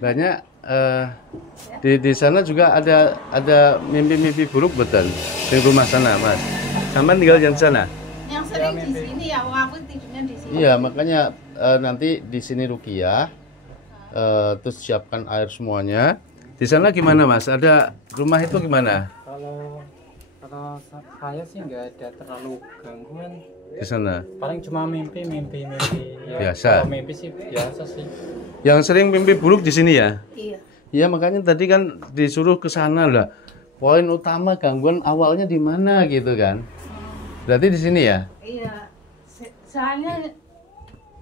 Banyak di sana juga ada mimpi-mimpi buruk betul di rumah sana, Mas. Sampai tinggal di sana. Yang sering di sini ya, aku tidurnya di sini. Iya, makanya nanti di sini Rukiah, terus siapkan air semuanya. Di sana gimana, Mas? Ada rumah itu gimana? Kalau saya sih nggak ada terlalu gangguan Di sana. paling cuma mimpi ya, Biasa. kalau mimpi sih biasa sih. Yang sering mimpi buruk di sini ya? Iya. Iya, makanya tadi kan disuruh ke sana lah. Poin utama gangguan awalnya di mana gitu kan? Berarti di sini ya? Iya. Soalnya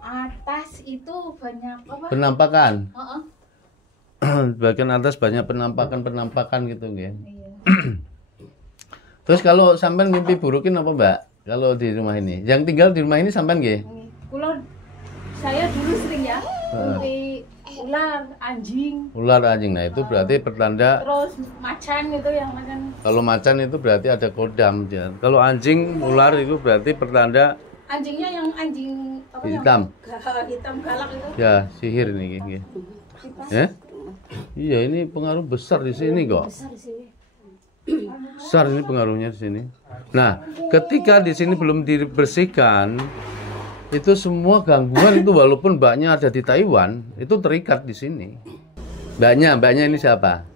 atas itu banyak apa? Penampakan. Heeh. Bagian atas banyak penampakan gitu kan. Iya. Terus kalau sampean mimpi burukin apa, Mbak? Kalau di rumah ini. Yang tinggal di rumah ini sampean nggih? Kalau saya dulu sering ya, mimpi ular, anjing, Ular anjing. Nah, itu berarti pertanda terus macan itu yang macan. kalau macan itu berarti ada kodam ya. Kalau anjing, ular itu berarti pertanda Anjingnya yang anjing apa hitam. hitam galak itu. Ya, sihir ini nggih. Ya? Iya, ini pengaruh besar di sini kok. Besar sih. Besar ini pengaruhnya di sini. Nah, ketika di sini belum dibersihkan, itu semua gangguan itu walaupun mbaknya ada di Taiwan, itu terikat di sini. Mbaknya ini siapa?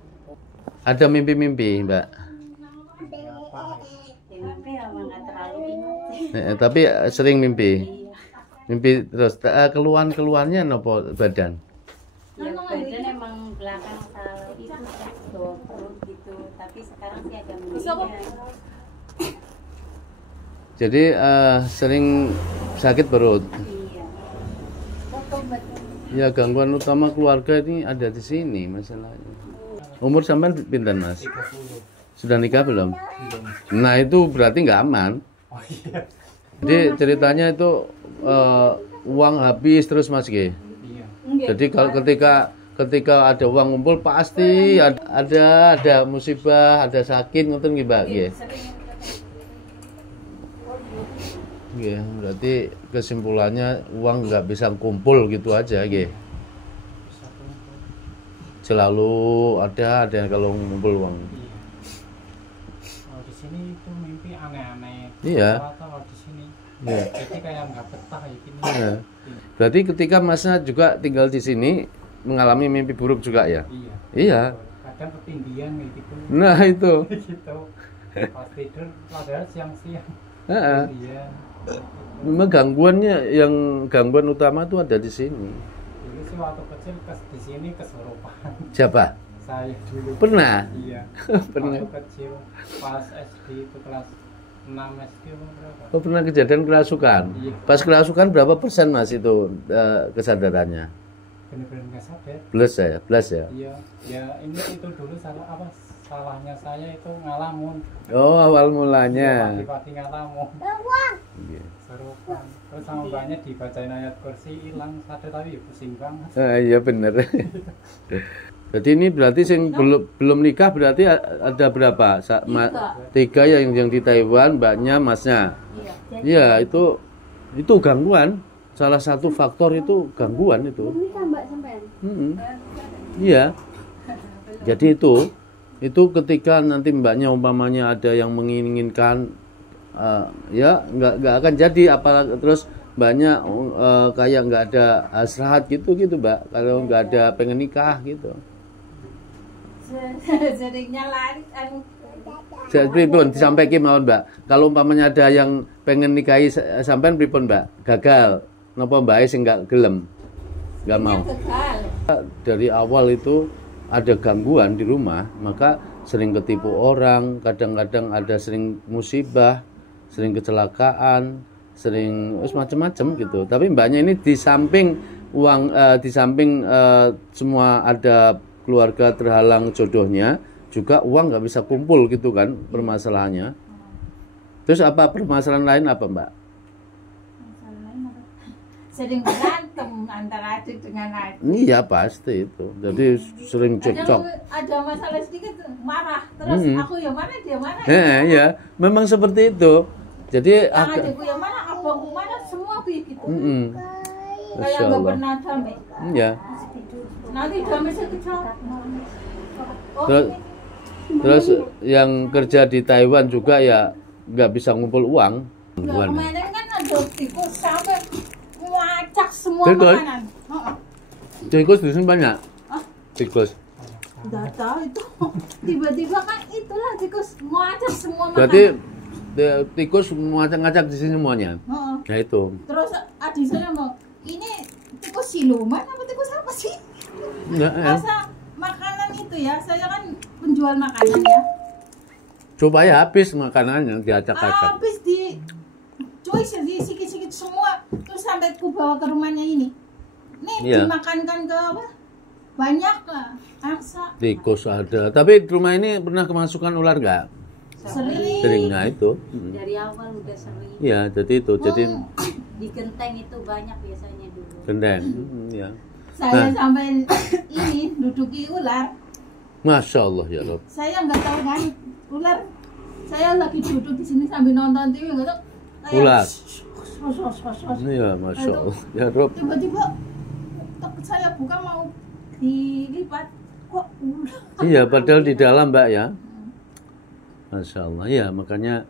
Ada mimpi-mimpi, Mbak. Mimpi emang nggak terlalu ingat. Tapi sering mimpi. Mimpi terus keluhan-keluhannya nopo badan. Ya badan emang belakang kalau itu bawa perut gitu, tapi sekarang sih ada mendingan. Jadi sering sakit perut. Iya. Ya, gangguan utama keluarga ini ada di sini masalahnya. Umur sampean pinten, Mas? 30. Sudah nikah belum? Nah, itu berarti nggak aman. Oh iya. Jadi ceritanya itu uang habis terus, Mas G. Iya. Jadi kalau ketika ada uang ngumpul pasti ada musibah, ada sakit ngoten nggih, Mbak nggih. Nggih, berarti kesimpulannya uang nggak bisa kumpul gitu aja nggih. Selalu ada kalau ngumpul uang. Iya. Kalau di sini itu mimpi aneh-aneh. Iya. Kalau di sini. Iya. Jadi kayak nggak betah ya gini. Iya. Berarti ketika Masnya juga tinggal di sini mengalami mimpi buruk juga ya? Iya. Iya. Kadang ketindihan kayak gitu. Nah, itu. Gitu. Pas tidur padahal siang-siang. Heeh. Iya. Memang gangguan utama itu ada di sini. Dulu sih waktu kecil di sini kesurupan. Siapa? Saya dulu. Pernah? Iya. Pernah. Waktu kecil pas SD itu kelas 6 SD berapa? Oh, pernah kejadian kerasukan? Iya. Pas kerasukan berapa persen, Mas, itu kesadarannya? Bener-bener nggak sadar. Plus ya? Iya. Ya ini itu dulu salahnya saya itu ngalamun. Oh, awal mulanya. Pagi-pagi ngalamun. Iya. Serupan. Terus sama banyak dibacain ayat kursi hilang sadar tapi ya pusing banget. Iya bener. Jadi ini berarti sing belum nikah berarti ada berapa? Tiga ya yang di Taiwan, mbaknya, masnya. Iya, itu gangguan. Salah satu faktor itu gangguan itu. Iya. Jadi itu ketika nanti mbaknya umpamanya ada yang menginginkan ya nggak akan jadi, apalagi terus banyak kayak nggak ada hasrat gitu Mbak, kalau nggak ada pengen nikah gitu. Seringnya lari Jadi pripun disampaikan mawon, Mbak, kalau umpamanya ada yang pengen nikahi sampean pripun, Mbak? Gagal napa Mbak sing nggak gelem, nggak mau? Dari awal itu ada gangguan di rumah, maka sering ketipu orang, kadang-kadang ada sering musibah, sering kecelakaan, sering macam-macam gitu. Tapi mbaknya ini di samping uang, semua ada keluarga terhalang jodohnya, juga uang nggak bisa kumpul gitu kan permasalahannya. Terus apa permasalahan lain apa, Mbak? sering berantem antara adik dengan adik. Iya pasti itu. Jadi sering cekcok. Ada masalah sedikit marah, terus aku yang mana dia mana. Iya, memang seperti itu. Jadi adikku yang mana, abangku mana, semua kayak gitu. Masya Kayak nggak Allah. pernah damai. Iya. Nanti udah masih kecil. Oh, Terus yang kerja di Taiwan juga ya nggak bisa ngumpul uang. nah, kemarin kan ada tikus sampai ngacak semua Tikus? makanan. Tikus di sini banyak. Hah? Tikus. Udah tahu itu. Tiba-tiba kan itulah tikus ngacak semua makanan. Berarti tikus ngacak-ngacak di sini semuanya. Heeh. Nah itu. Terus adik saya mau, ini tikus siluman apa tikus apa sih? Enggak, ya. Masa makanan itu ya, saya kan penjual makanan ya. Supaya habis makanannya diacak-acak. Habis di cuy di sikit-sikit semua, terus sampai ku bawa ke rumahnya ini. Nih Iya. dimakankan ke apa? Banyak lah. Angsa. Tikus ada. Tapi di rumah ini pernah kemasukan ular nggak? Sering. Sering. Nah itu. Dari awal udah sering. Iya, jadi itu. Jadi Di genteng itu banyak biasanya dulu. gendeng. Iya. Saya Nah. sampai ini duduki ular. Masya Allah ya Rob. Saya nggak tahu kan ular. Saya lagi duduk di sini sambil nonton TV nggak tahu. kayak Ular. sos. Iya, Masya Allah ya Rob. Tiba-tiba saya buka mau dilipat kok ular. Iya, padahal di dalam Mbak ya. Masya Allah ya, makanya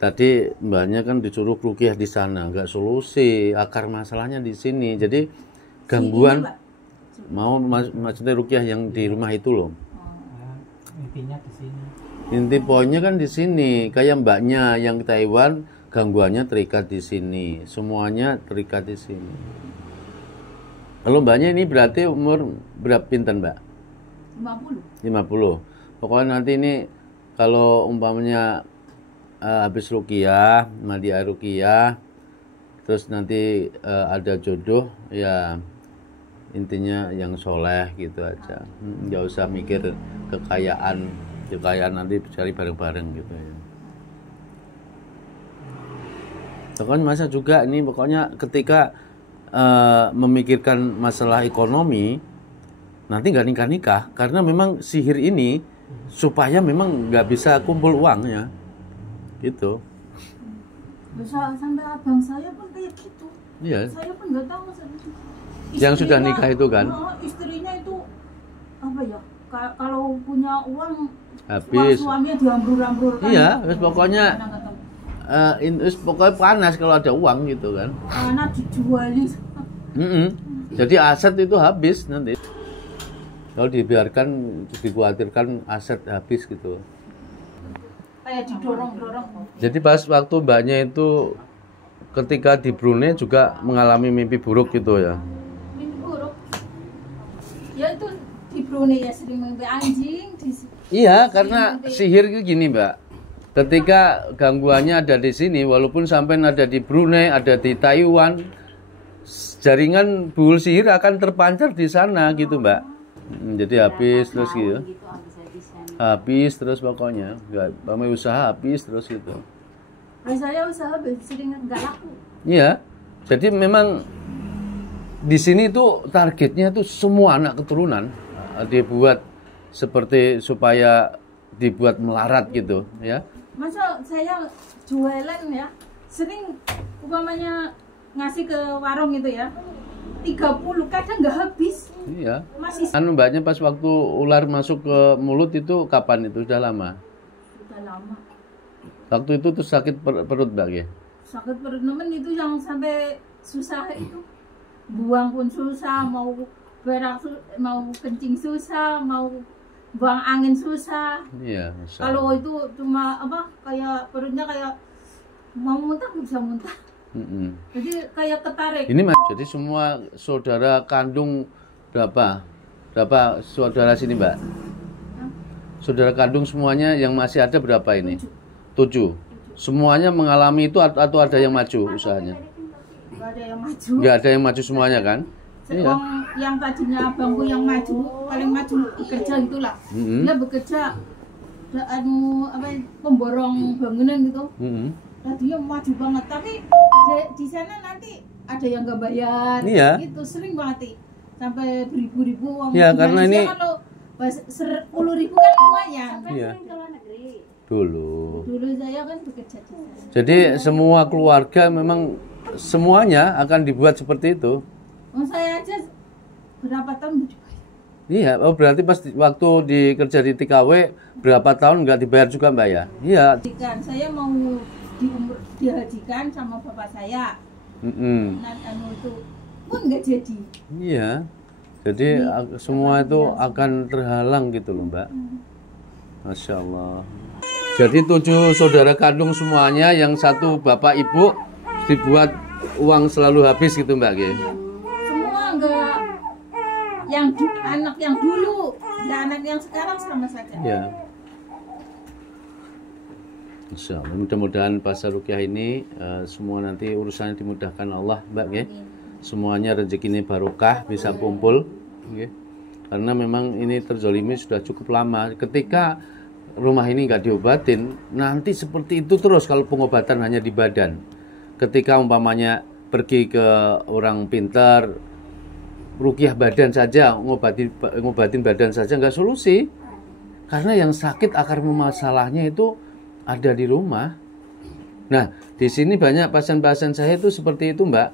tadi Mbaknya kan disuruh ruqyah di sana, nggak solusi akar masalahnya di sini. Jadi gangguan Pak. mau maksudnya ruqyah yang di rumah itu loh. Intinya di sini. Inti poinnya kan di sini, kayak Mbaknya yang Taiwan gangguannya terikat di sini, semuanya terikat di sini. Kalau Mbaknya ini berarti umur berapa pinten Mbak? 50. 50. Pokoknya nanti ini kalau umpamanya habis ruqyah, mandi air ruqyah, terus nanti ada jodoh, ya intinya yang soleh gitu aja. Nggak usah mikir kekayaan nanti cari bareng-bareng gitu ya. Pokoknya masa juga ini pokoknya ketika memikirkan masalah ekonomi nanti nggak nikah karena memang sihir ini supaya memang nggak bisa kumpul uangnya gitu. Bisa sampai abang saya pun kayak gitu. Iya. Saya pun nggak tahu Yang sudah nikah itu kan? Istrinya itu apa ya? Kalau punya uang Habis. suaminya diambrur-ambrur kan. Iya, terus pokoknya pokoknya panas kalau ada uang gitu kan. Anak dijuali. Jadi aset itu habis nanti. Kalau dibiarkan, dikhawatirkan aset habis gitu. Kayak didorong-dorong. Jadi pas waktu Mbaknya itu ketika di Brunei juga mengalami mimpi buruk gitu ya. Mimpi buruk. Ya itu di Brunei ya sering mimpi anjing. Iya, karena sihir itu gini Mbak. Ketika gangguannya ada di sini, walaupun sampai ada di Brunei, ada di Taiwan, jaringan buhul sihir akan terpancar di sana gitu Mbak. Jadi habis terus gitu. Habis terus pokoknya, nggak mau usaha habis terus gitu. Saya usaha sering nggak laku. Iya, jadi memang di sini tuh targetnya tuh semua anak keturunan dibuat seperti supaya dibuat melarat gitu ya. Masa saya jualan ya, sering umpamanya ngasih ke warung itu ya, 30 kadang nggak habis. Iya. Masih Kan Mbaknya pas waktu ular masuk ke mulut itu kapan itu? Sudah lama? sudah lama. Waktu itu tuh sakit perut Mbak ya? Sakit perut nemen itu yang sampai susah itu. Buang pun susah, mau berak mau kencing susah, mau buang angin susah. Iya, Masya Allah. Kalau itu cuma apa kayak perutnya kayak mau muntah nggak bisa muntah. Jadi kayak ketarik. Ini Mas, jadi semua saudara kandung berapa saudara sini Mbak? Saudara kandung semuanya yang masih ada berapa ini? 7. Semuanya mengalami itu atau ada yang maju usahanya? Nggak ada yang maju. Nggak ada yang maju semuanya kan? Iya. Yang tadinya abangku yang maju, paling maju bekerja itulah. Dia bekerja pemborong bangunan gitu. Tadinya maju banget, tapi di sana nanti ada yang nggak bayar. Iya. Gitu sering banget sampai beribu-ribu uang. Iya, karena ini kalau 10.000 kan lumayan. Iya. Dulu Saya kan bekerja di sana. jadi semua keluarga memang semuanya akan dibuat seperti itu. Saya aja berapa tahun nggak dibayar. Iya, oh berarti pas waktu kerja di TKW berapa tahun nggak dibayar juga Mbak ya? Iya. Saya mau dihajikan sama bapak saya. Nah, itu pun nggak jadi. Iya. Jadi semua itu akan terhalang gitu loh Mbak. Masya Allah. Jadi 7 saudara kandung semuanya, yang 1 bapak ibu dibuat uang selalu habis gitu Mbak G. Semua enggak, yang anak yang dulu dan anak yang sekarang sama saja. Ya. Masya Allah. Mudah-mudahan pasar rukyah ini semua nanti urusannya dimudahkan Allah Mbak G. Semuanya rezeki ini barokah, bisa kumpul. G. Karena memang ini terzolimi sudah cukup lama. Ketika rumah ini nggak diobatin, nanti seperti itu terus kalau pengobatan hanya di badan. Ketika umpamanya pergi ke orang pintar, rukyah badan saja, ngobatin badan saja nggak solusi. Karena yang sakit akar masalahnya itu ada di rumah. Nah, di sini banyak pasien-pasien saya itu seperti itu Mbak,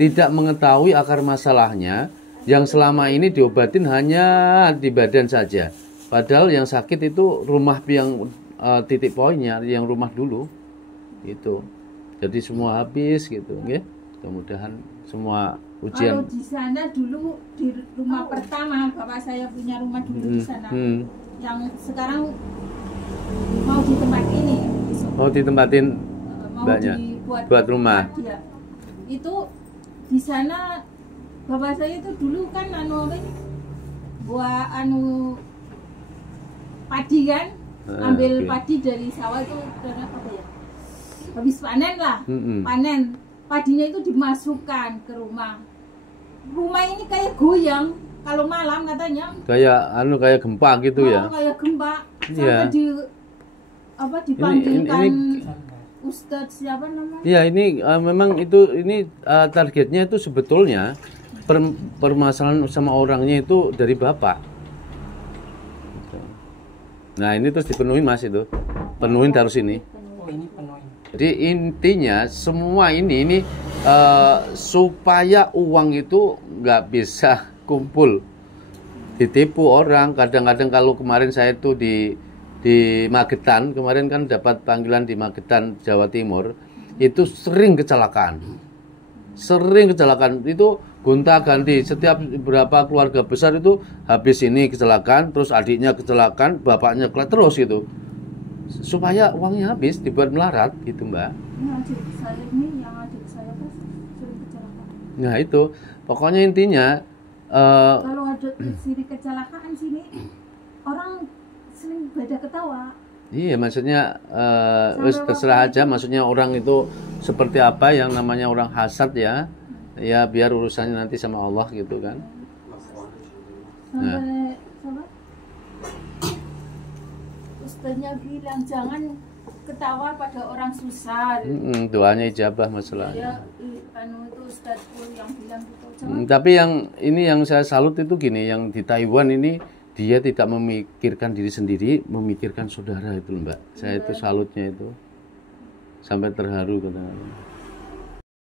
tidak mengetahui akar masalahnya, yang selama ini diobatin hanya di badan saja. Padahal yang sakit itu rumah yang titik poinnya, yang rumah dulu, gitu. Jadi semua habis gitu, ya. Mudah-mudahan semua ujian. Kalau di sana dulu di rumah pertama, bapak saya punya rumah dulu di sana, yang sekarang mau di tempat ini. Mau ditempatin mau banyak buat rumah. Dia. Itu di sana bapak saya itu dulu kan buat padi kan, ambil padi dari sawah itu apa ya? Habis panen lah, panen padinya itu dimasukkan ke rumah. Rumah ini kayak goyang kalau malam katanya. Kayak gempa gitu ya? Kayak gempa. Iya. Sampai dipanggilkan Ustadz siapa namanya? Iya, ini memang ini targetnya itu sebetulnya permasalahan sama orangnya itu dari bapak. Nah ini terus dipenuhi Mas itu, penuhin harus ini. Oh ini penuhin. Jadi intinya semua ini supaya uang itu nggak bisa kumpul, ditipu orang. Kadang-kadang kalau kemarin saya itu di Magetan, kemarin kan dapat panggilan di Magetan Jawa Timur, itu sering kecelakaan itu gonta-ganti. Setiap berapa keluarga besar itu habis ini kecelakaan, terus adiknya kecelakaan, bapaknya terus gitu, supaya uangnya habis dibuat melarat gitu Mbak. Yang adik saya kan sering kecelakaan. Nah itu pokoknya intinya kalau ada sini kecelakaan sini orang sering pada ketawa. Iya, maksudnya terserah aja, maksudnya orang itu seperti apa, yang namanya orang hasad ya biar urusannya nanti sama Allah gitu kan. Sampai Ustaznya bilang jangan ketawa pada orang susah. Doanya ijabah masalah. Ya, itu Ustazku yang bilang gitu. Tapi yang saya salut itu gini, yang di Taiwan ini dia tidak memikirkan diri sendiri, memikirkan saudara itu Mbak. Saya itu salutnya itu. Sampai terharu kadang-kadang.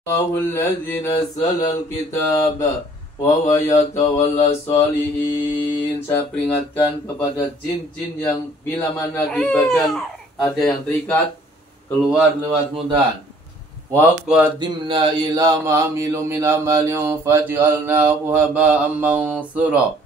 Allahul ladzi nazzalal kitaba wa huwa yatawalla shalihin. Saya peringatkan kepada jin-jin yang bila mana di badan ada yang terikat, keluar lewat mudah. Wa qadimna ila ma amilu min amalin faj'alnahu haba'an mansura.